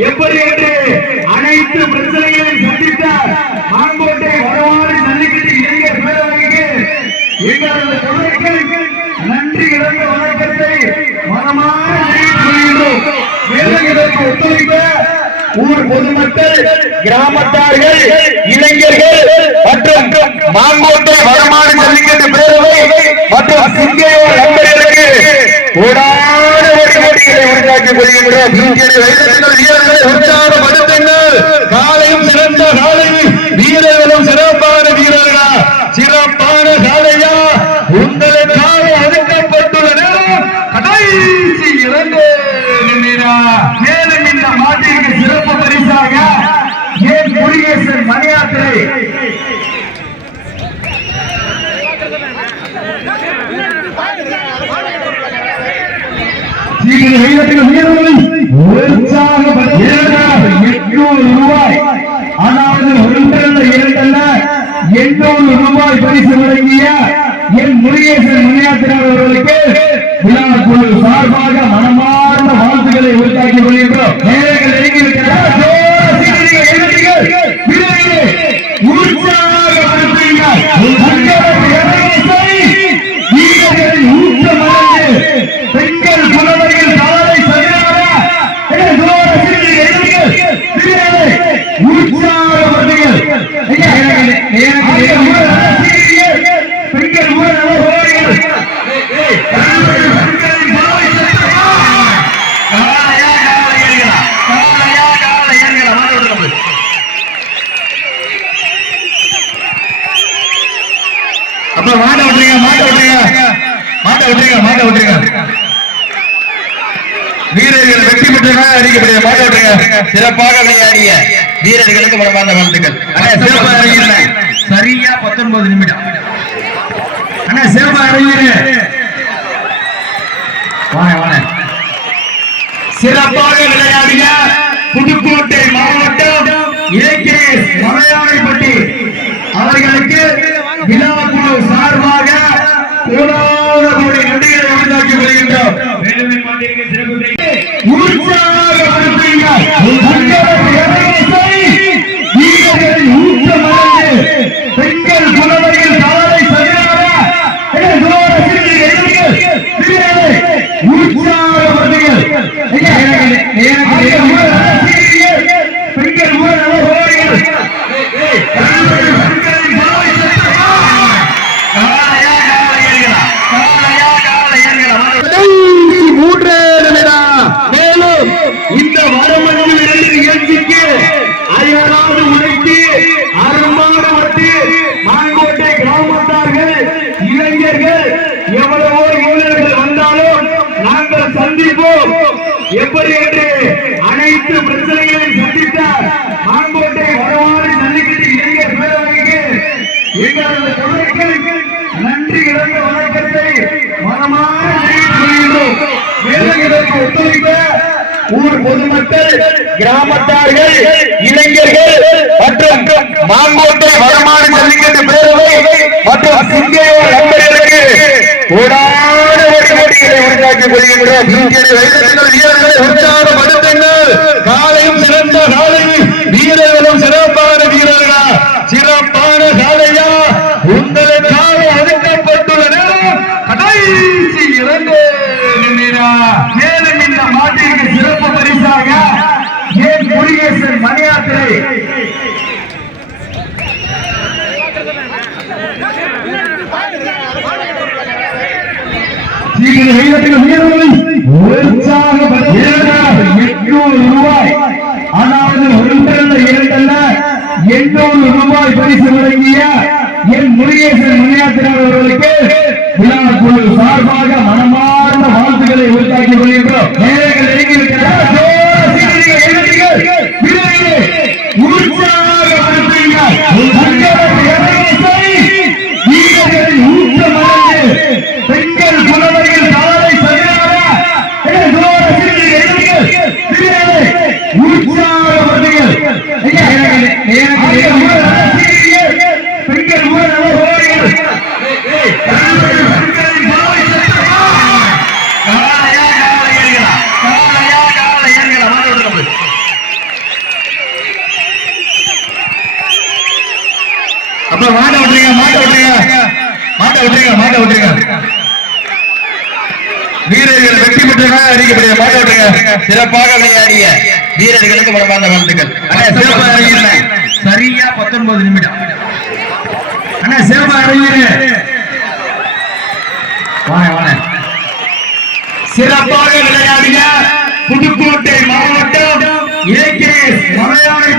எப்படி என்று அனைத்து பிரச்சனைகளையும் சந்தித்த மாங்கோட்டை வரவாறு ஜல்லிக்கட்டு இளைஞ பேரவைக்கு எங்களது தமிழர்கள் நன்றி இழந்த வணக்கத்தை மனமான மேலும் ஊர் பொதுமக்கள் கிராமத்தார்கள் இளைஞர்கள் மற்றும் மாங்கோ வழிமுறைகளை உருவாக்கி கொள்கின்றோம் இங்கே வீரர்களை உற்சாகப்படுத்துங்கள் காலையும் சிறந்த காலை. வீரர்களும் சிறப்பான வீரர்களா. சிறப்பான காலையா. உங்களுக்காக ஒதுக்கப்பட்டுள்ள நேரம் கடைசி இரண்டு மேலும் இந்த மாட்டிற்கு சிறப்பு பரிசாக ஏன் முருகேசன் மணியாத்திரை. நீங்கள் வீரத்தில் வீரர்களை எட்நூறு ரூபாய். அதாவது ஒன்றல்ல இரண்டல்ல எண்ணூறு ரூபாய் பரிசு வழங்கிய என் முருகேசன் முனியாத்தினார் அவர்களுக்கு விழா குழு சார்பாக மனமார்ந்த வாழ்த்துக்களை உருவாக்கி கொள்கின்றோம். நேரங்கள் நெருங்கி அப்ப மாட்டை விட்டுருங்க மாட்டை விட்டுருங்க. மாட்டை விட்டுருங்க மாட்டை விட்டுருங்க. வீரர்கள் வெற்றி பெற்றதாக அறிக்கப்படுகிற மாட்டை விட்டுருங்க. சிறப்பாக விளையாடிய வீரர்களுக்கு மனமான வாழ்த்துக்கள். ஆனா சிறப்பு அறிஞர் சரியா பத்தொன்பது நிமிடம். ஆனா சிறப்பு அறிஞர் சிறப்பாக விளையாடிய புதுக்கோட்டை எப்படி என்று அனைத்து பிரச்சனைகளையும் சந்தித்த மாங்கோட்டை வரவாறு ஜல்லிக்கட்டு இளைஞர் பேரவைக்கு எங்களது துணைக்கு நன்றி இழந்த வணக்கத்தை மனமான மேலும் இதற்கு ஒத்துழைத்த ஊர் பொதுமக்கள் கிராமத்தார்கள் இளைஞர்கள் மற்றும் மாங்கோட்டை வடமாடு ஜல்லிக்கட்டு பேரவை மற்றும் சிங்கையோர் நண்பர்கள் உருவாக்கி கொள்கின்றோம் வைரங்கள் வீரர்களை உற்சாகப்படுத்துங்கள் காலையும் சிறந்த காலை வீரர்களும் சிறப்பான வீரர்களா? சிறப்பான காலையா? உங்களுக்காக ஒதுக்கப்பட்டுள்ள நேரம் கடைசி இரண்டு மேலும் இந்த மாட்டிற்கு சிறப்பு பரிசாக ஏன் முருகேசன் மணியாத்திரை நீங்கள் வீரத்தில் வீரர்களை எட்நூறு ரூபாய். அதாவது ஒன்றல்ல இரண்டல்ல எண்ணூறு ரூபாய் பரிசு வழங்கிய என் முருகேசன் முனியாத்தினார் விட்டுருங்க மாட்ட விட்டுருங்க. வீரர்கள் வெற்றி பெற்றதாக அறிக்கப்படுகிற மாட்ட விட்டுருங்க. சிறப்பாக விளையாடிய வீரர்களுக்கு மனமார்ந்த வாழ்த்துக்கள் அண்ணா சிறப்பா அறிஞர் சரியா பத்தொன்பது நிமிடம். அண்ணா சிறப்பா அறிஞர் வாங்க வாங்க. சிறப்பாக விளையாடிய புதுக்கோட்டை மாவட்டம் ஏகேஎஸ் மலையாளைப்பட்டி